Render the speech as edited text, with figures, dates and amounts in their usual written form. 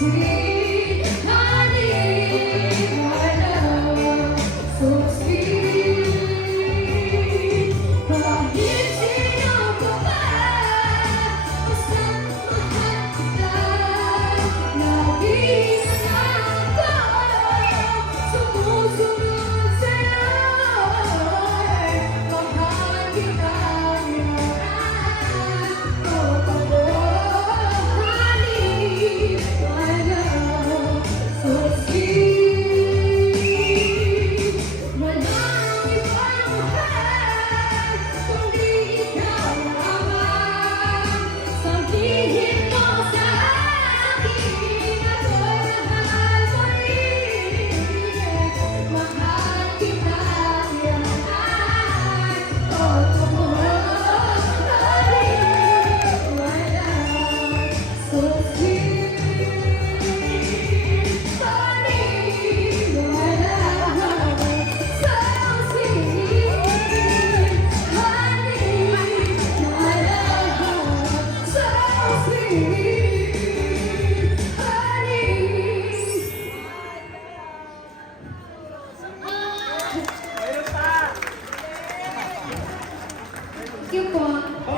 sweet, honey, my love, so sweet. Kahit sino ka pa, basta't mahal kita. Lagi na lang ako sumusunod sa'yo. Mahal kita, oh, honey, my love, so sweet. Walang ibang mahal kundi ikaw lamang. Sabihin mo sa akin ako'y mahal mo rin. Mahal kita, yan ay totoo. Honey, my love, so sweet. Honey, my love, so sweet. Honey, my love, so sweet. Honey. Thank you po.